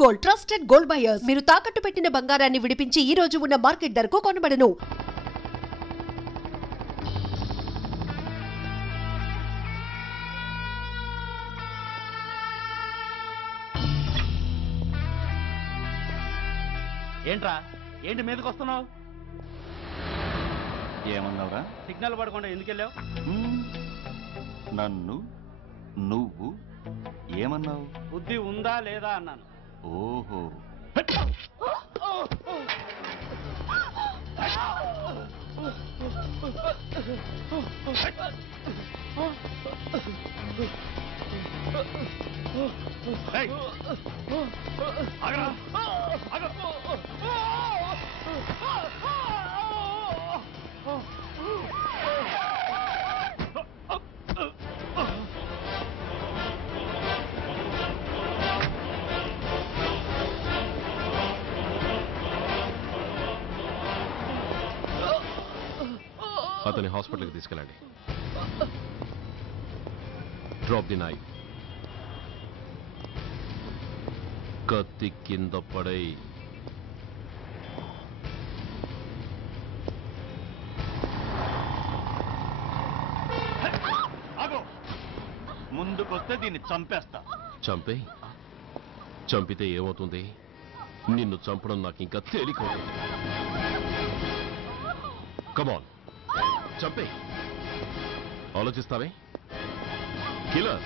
Gold, trusted gold buyers. మీరు తాకట్టు పెట్టిన బంగారాన్ని విడిపించి ఈ రోజు ఉన్న మార్కెట్ ధరకు కొనబడను. ఏంట్రా ఏంటి మీదకి వస్తున్నావు? ఏమన్నావురా? సిగ్నల్ పడకుండా ఎందుకు వెళ్ళావు? నన్ను నువ్వు ఏమన్నావు? బుద్ధి ఉందా లేదా అన్నాను. ఓహో, అతని హాస్పిటల్కి తీసుకెళ్ళండి. Drop the knife. కత్తి కింద పడై. ముందుకొస్తే దీన్ని చంపేస్తా. చంపే. చంపితే ఏమవుతుంది? నిన్ను చంపడం నాకు ఇంకా తేలికవుతుంది. కమాన్, చంపే. ఆలోచిస్తావే కిల్లర్?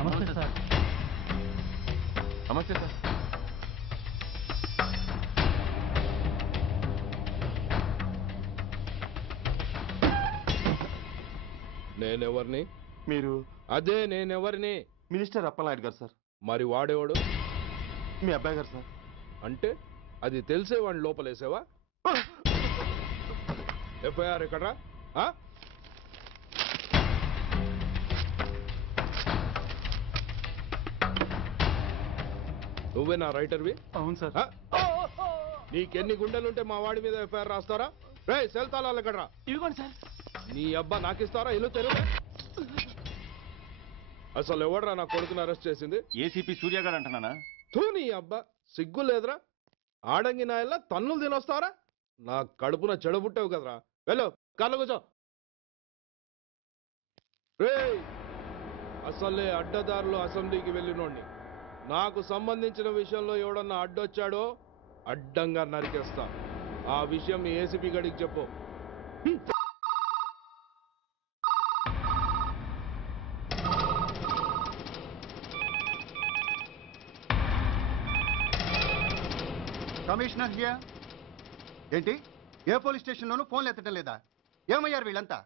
నమస్తే సార్. నమస్తే సార్. నేనెవరిని? మీరు అదే నేనెవరిని? మినిస్టర్ అప్పలనాయుడు గారు సార్. మరి వాడేవాడు? మీ అబ్బాయి గారు సార్. అంటే అది తెలిసే వాడిని లోపలేసావా? ఎఫ్ఐఆర్ ఎక్కడ్రా? ఆ? నువ్వే నా రైటర్వి? అవును సార్. ఆ? నీకెన్ని గుండెలుంటే మా వాడి మీద ఎఫ్ఐఆర్ రాస్తారా? రే సెల్ తాళాలు ఎక్కడ్రా? ఇదిగోండి సార్. నీ అబ్బా నాకిస్తారా? ఇల్లు తెరువు. అసలు ఎవడ్రా నా కొడుకుని అరెస్ట్ చేసింది? ఏసీపీ సూర్య గారు అంటున్నానా? తూ నీ అబ్బా సిగ్గు లేదురా? ఆడంగి నాయల్లా తన్నులు తినొస్తారా? నా కడుపున చెడబుట్టావు కదరా. వెళ్ళు కార్లో కూర్చో. రేయ్ అసలే అడ్డదారులు అసెంబ్లీకి వెళ్ళినోడిని. నాకు సంబంధించిన విషయంలో ఎవడన్నా అడ్డొచ్చాడో అడ్డంగా నరికేస్తా. ఆ విషయం మీ ఏసీపీ గడికి చెప్పు. Commissioner here. ఏంటి ఏ పోలీస్ స్టేషన్లోనూ ఫోన్లు ఎత్తడం లేదా? ఏమయ్యారు వీళ్ళంతా?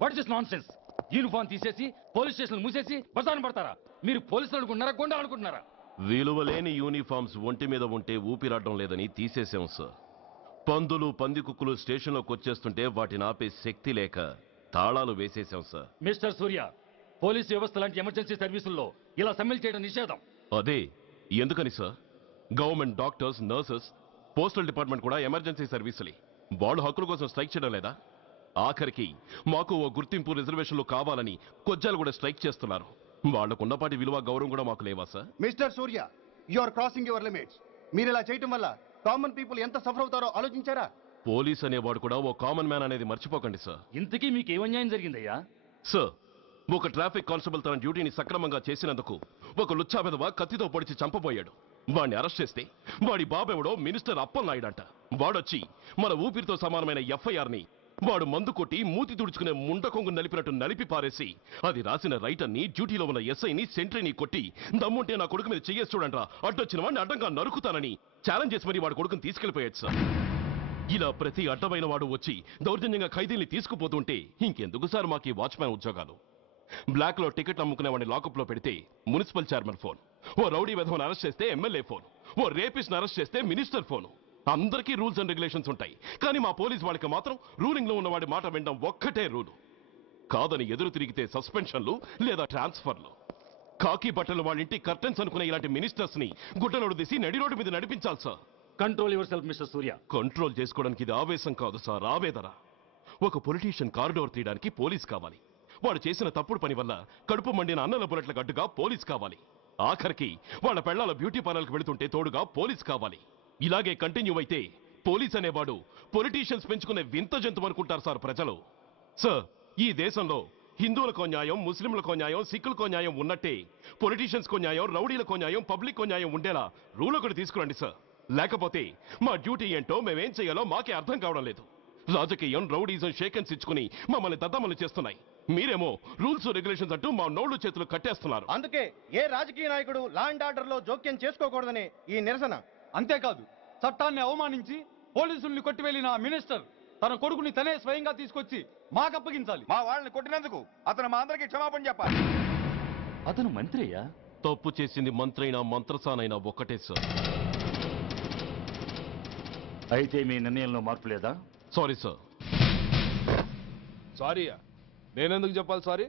What is non sense? Uniform తీసేసి పోలీస్ స్టేషన్ మూసేసి బజారు పడతారా? మీరు పోలీసులు అనుకుంటున్నారా, గుండా అనుకుంటున్నారా? విలువలేని యూనిఫామ్స్ ఒంటి మీద ఉంటే ఊపిరాడడం లేదని తీసేసాం సార్. పందులు పందికుక్కులు స్టేషన్లోకి వచ్చేస్తుంటే వాటిని ఆపే శక్తి లేక తాళాలు వేసేసాం సార్. మిస్టర్ సూర్య, పోలీస్ వ్యవస్థ లాంటి ఎమర్జెన్సీ సర్వీసుల్లో ఇలా సమ్మెలు చేయడం నిషేధం. అదే ఎందుకని sir? Government doctors, nurses, postal department కూడా ఎమర్జెన్సీ సర్వీసులే. వాళ్ళు హక్కుల కోసం స్ట్రైక్ చేయడం లేదా? ఆఖరికి మాకు ఓ గుర్తింపు రిజర్వేషన్లు కావాలని కొజ్జాలు కూడా స్ట్రైక్ చేస్తున్నారు. వాళ్లకున్నపాటి విలువ గౌరవం కూడా మాకు లేవా sir? Mister Surya, you are crossing your limits. మీరు ఇలా చేయటం వల్ల కామన్ పీపుల్ ఎంత సఫర్ అవుతారో ఆలోచించారా? పోలీస్ అనేవాడు కూడా ఓ కామన్ మ్యాన్ అనేది మర్చిపోకండి సార్. ఇంతకీ మీకు ఏం అన్యాయం జరిగిందయ్యా? సార్, ఒక ట్రాఫిక్ కానిస్టేబుల్ తన డ్యూటీని సక్రమంగా చేసినందుకు ఒక లుచ్చా విధవ కత్తితో పొడిచి చంపబోయాడు. వాడిని అరెస్ట్ చేస్తే వాడి బాబెవడో మినిస్టర్ అప్పలనాయుడు అంట. వాడొచ్చి మన ఊపిరితో సమానమైన ఎఫ్ఐఆర్ని వాడు మందు కొట్టి మూతి తుడుచుకునే ముండకొంగు నలిపినట్టు నలిపి పారేసి అది రాసిన రైటర్ని, డ్యూటీలో ఉన్న ఎస్ఐని, సెంట్రీని కొట్టి దమ్ముంటే నా కొడుకు మీద చెయ్యేసి చూడంట్రా, అడ్డొచ్చిన వాడిని అడ్డంగా నరుకుతానని ఛాలెంజ్ చేసి మరి వాడు కొడుకుని తీసుకెళ్లిపోయాడు సార్. ఇలా ప్రతి అడ్డమైన వాడు వచ్చి దౌర్జన్యంగా ఖైదీల్ని తీసుకుపోతుంటే ఇంకెందుకు సార్ మాకు ఈ వాచ్మ్యాన్ ఉద్యోగాలు? బ్లాక్ లో టికెట్లు అమ్ముకునే వాడిని లాకప్ లో పెడితే మున్సిపల్ చైర్మన్ ఫోన్, ఓ రౌడీ విధవను అరెస్ట్ చేస్తే ఎమ్మెల్యే ఫోన్, ఓ రేపిస్ట్ అరెస్ట్ చేస్తే మినిస్టర్ ఫోను. అందరికీ రూల్స్ అండ్ రెగ్యులేషన్స్ ఉంటాయి, కానీ మా పోలీస్ వాళ్ళకి మాత్రం రూలింగ్ లో ఉన్నవాడి మాట వినడం ఒక్కటే రూలు. కాదని ఎదురు తిరిగితే సస్పెన్షన్లు లేదా ట్రాన్స్ఫర్లు. కాకి బట్టలు వాళ్ళ ఇంటి కర్టెన్స్ అనుకునే ఇలాంటి మినిస్టర్స్ ని గుడ్డలోడు తీసి నడి రోడ్డు మీద నడిపించాలి sir. Control your self mister Surya. Control చేసుకోవడానికి ఇది ఆవేశం కాదు సార్, ఆవేదన. ఒక పొలిటీషియన్ కారిడోర్ తీయడానికి పోలీస్ కావాలి. వాడు చేసిన తప్పుడు పని వల్ల కడుపు మండిన అన్నల బుల్లెట్లకు అడ్డుగా పోలీస్ కావాలి. ఆఖరికి వాళ్ళ పెళ్లాల బ్యూటీ పార్లర్కి వెళుతుంటే తోడుగా పోలీస్ కావాలి. ఇలాగే కంటిన్యూ అయితే పోలీస్ అనేవాడు పొలిటీషియన్స్ పెంచుకునే వింత జంతువు అనుకుంటారు సార్ ప్రజలు. సార్, ఈ దేశంలో హిందువులకో న్యాయం, ముస్లింలకో న్యాయం, సిక్కులకో న్యాయం ఉన్నట్టే పొలిటీషియన్స్కో న్యాయం, రౌడీలకో న్యాయం, పబ్లిక్కో న్యాయం ఉండేలా రూల్ ఒకటి తీసుకురండి సార్. లేకపోతే మా డ్యూటీ ఏంటో మేమేం చేయాలో మాకే అర్థం కావడం లేదు. రాజకీయం, రౌడీజం షేకెన్స్ ఇచ్చుకుని మమ్మల్ని దద్దమలు చేస్తున్నాయి. మీరేమో రూల్స్ రెగ్యులేషన్స్ అంటూ మా నోళ్లు చేతులు కట్టేస్తున్నారు. అందుకే ఏ రాజకీయ నాయకుడు లా అండ్ ఆర్డర్ లో జోక్యం చేసుకోకూడదని ఈ నిరసన. అంతేకాదు, చట్టాన్ని అవమానించి పోలీసుల్ని కొట్టివెళ్లిన మినిస్టర్ తన కొడుకుని తనే స్వయంగా తీసుకొచ్చి మాకు అప్పగించాలి. మా వాళ్ళని కొట్టినందుకు అతను మా అందరికి క్షమాపణ చెప్పాలి. అతను మంత్రి అయ్యా. తప్పు చేసింది మంత్రైనా మంత్రసానైనా ఒక్కటే సార్. అయితే మీ నిర్ణయంలో మార్పు లేదా? Sorry sir. సారీయా? నేనెందుకు చెప్పాలి సారీ?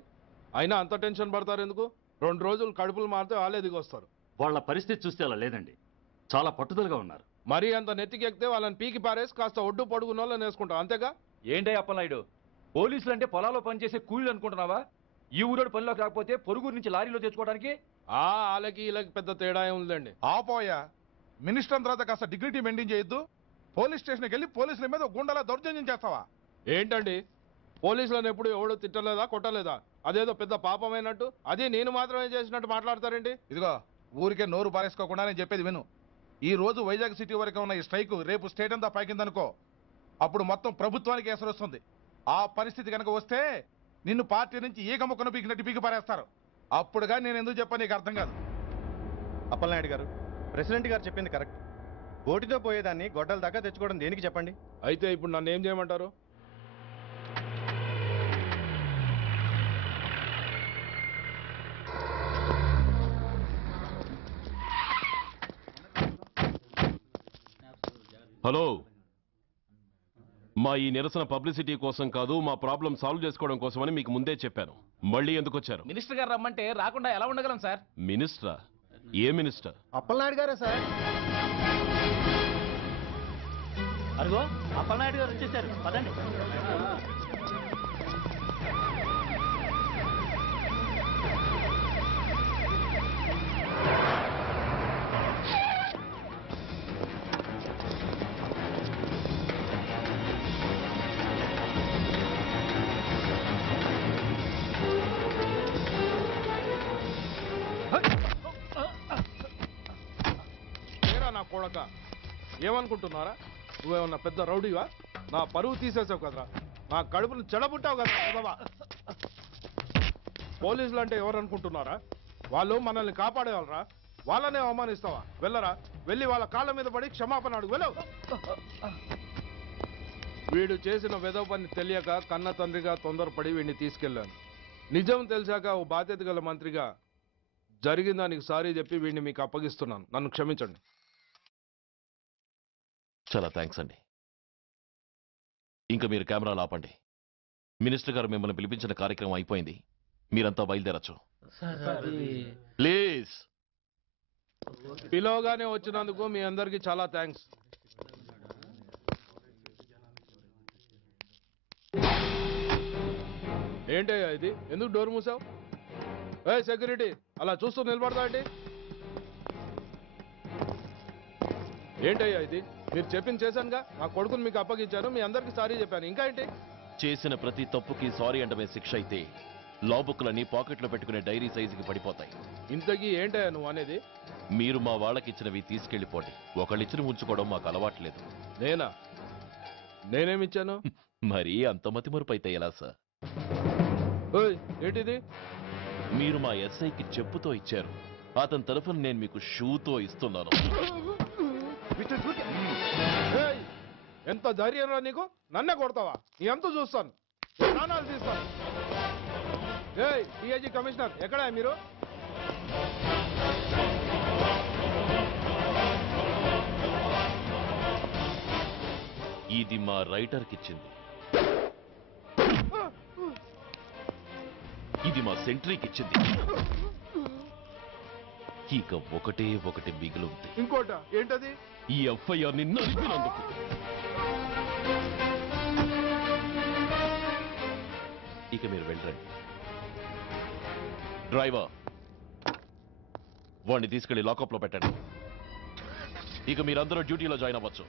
అయినా అంత టెన్షన్ పడతారు ఎందుకు? 2 రోజులు కడుపులు మారితే వాళ్ళే దిగొస్తారు. వాళ్ళ పరిస్థితి చూస్తే అలా లేదండి, చాలా పట్టుదలగా ఉన్నారు. మరీ అంత నెత్తికెక్కితే వాళ్ళని పీకి పారేసి కాస్త ఒడ్డు పొడుగున్న వాళ్ళని వేసుకుంటాం, అంతేగా? ఏంటే అప్పలనాయుడు, పోలీసులు అంటే పొలాల్లో పనిచేసే కూలీలు అనుకుంటున్నావా? ఈ ఊరోడు పనిలోకి రాకపోతే పొరుగురు నుంచి లారీలో తెచ్చుకోవడానికి వాళ్ళకి వీళ్ళకి పెద్ద తేడా ఉందండి. ఆపోయా మినిస్టర్ తర్వాత కాస్త డిగ్నిటీ మెయింటైన్ చేయొద్దు. పోలీస్ స్టేషన్కి వెళ్ళి పోలీసుల మీద గుండెలా దౌర్జన్యం చేస్తావా? ఏంటండి పోలీసులను ఎప్పుడు ఎవడో తిట్టలేదా కొట్టలేదా? అదేదో పెద్ద పాపమైనట్టు అది నేను మాత్రమే చేసినట్టు మాట్లాడతారేంటి? ఇదిగో ఊరికే నోరు పారేసుకోకుండా నేను చెప్పేది విను. ఈ రోజు వైజాగ్ సిటీ వరకు ఉన్న ఈ స్ట్రైక్ రేపు స్టేట్ అంతా పైకిందనుకో, అప్పుడు మొత్తం ప్రభుత్వానికి ఎసరు వస్తుంది. ఆ పరిస్థితి కనుక వస్తే నిన్ను పార్టీ నుంచి ఈగ ముక్కను పీకినట్టు పీకి పారేస్తారు. అప్పుడుగా నేను ఎందుకు చెప్పాను నీకు అర్థం కాదు. అప్పలనాయుడు గారు, ప్రెసిడెంట్ గారు చెప్పింది కరెక్ట్. ఓటితో పోయేదాన్ని గొడ్డల దాకా తెచ్చుకోవడం దేనికి చెప్పండి? అయితే ఇప్పుడు నన్ను ఏం చేయమంటారు? హలో, మా ఈ నిరసన పబ్లిసిటీ కోసం కాదు, మా ప్రాబ్లం సాల్వ్ చేసుకోవడం కోసమని మీకు ముందే చెప్పాను. మళ్ళీ ఎందుకు వచ్చారు? మినిస్టర్ గారు రమ్మంటే రాకుండా ఎలా ఉండగలం సార్? మినిస్టరా? ఏ మినిస్టర్? అప్పలనాయుడు గారే సార్. అదిగో అప్పలనాయుడు గారు వచ్చేసారు, పదండి. నా కొడక ఏమనుకుంటున్నారా? నువ్వేమన్నా పెద్ద రౌడీవా? నా పరువు తీసేసావు కదరా, నా కడుపును చెడబుట్టావు కదా. పోలీసులు అంటే ఎవరు అనుకుంటున్నారా? వాళ్ళు మనల్ని కాపాడేవాళ్ళరా, వాళ్ళనే అవమానిస్తావా? వెళ్ళరా, వెళ్ళి వాళ్ళ కాళ్ళ మీద పడి క్షమాపణ అడుగు, వెళ్ళవు. వీడు చేసిన వెధవ పని తెలియక కన్న తండ్రిగా తొందరపడి వీడిని తీసుకెళ్లాను. నిజం తెలిసాక ఓ బాధ్యత గల మంత్రిగా జరిగిన దానికి సారీ చెప్పి వీడిని మీకు అప్పగిస్తున్నాను. నన్ను క్షమించండి. చాలా థ్యాంక్స్ అండి. ఇంకా మీరు కెమెరాలు ఆపండి. మినిస్టర్ గారు మిమ్మల్ని పిలిపించిన కార్యక్రమం అయిపోయింది, మీరంతా బయలుదేరచ్చు ప్లీజ్. పిలవగానే వచ్చినందుకు మీ అందరికీ చాలా థ్యాంక్స్. ఏంటయ్యా ఇది? ఎందుకు డోర్ మూసావు? ఏ సెక్యూరిటీ, అలా చూస్తూ నిలబడతా అండి. ఏంటయ్యా ఇది? మీరు చెప్పింది చేశానుగా, నా కొడుకుని మీకు అప్పగించాను, మీ అందరికీ సారీ చెప్పాను, ఇంకా ఏంటి? చేసిన ప్రతి తప్పుకి సారీ అంటమే శిక్ష అయితే లా బుక్లన్నీ పాకెట్లో పెట్టుకునే డైరీ సైజుకి పడిపోతాయి. ఇంతకీ ఏంటయ్యా నువ్వు అనేది? మీరు మా వాళ్ళకిచ్చినవి తీసుకెళ్లిపోండి. ఒకళ్ళిచ్చిన ఉంచుకోవడం మాకు అలవాట్లేదు. నేనా? నేనేమిచ్చాను? మరీ అంత మతిమరుపు అయితే ఎలా సార్? ఓయ్ ఏంటిది? మీరు మా ఎస్ఐకి చెప్పుతో ఇచ్చారు, అతని తరఫున నేను మీకు షూతో ఇస్తున్నాను. ఏయ్, ఎంత ధైర్యం రా నీకు? నన్నే కొడతావా? నీ ఎంత చూస్తాను, ప్రాణాలు తీస్తాను. ఏయ్ డిఐజీ కమిషనర్, ఎక్కడా మీరు? ఇది మా రైటర్కి ఇచ్చింది, ఇది మా సెంట్రీకి ఇచ్చింది. ఇక ఒకటే ఒకటి మిగిలి ఉంది. ఇంకోట ఏంటది? ఈ ఎఫ్ఐఆర్ ని నలిపినందుకు. ఇక మీరు వెళ్ళండి. డ్రైవర్, వాడిని తీసుకెళ్లి లాకప్ లో పెట్టండి. ఇక మీరందరూ డ్యూటీలో జాయిన్ అవ్వచ్చు.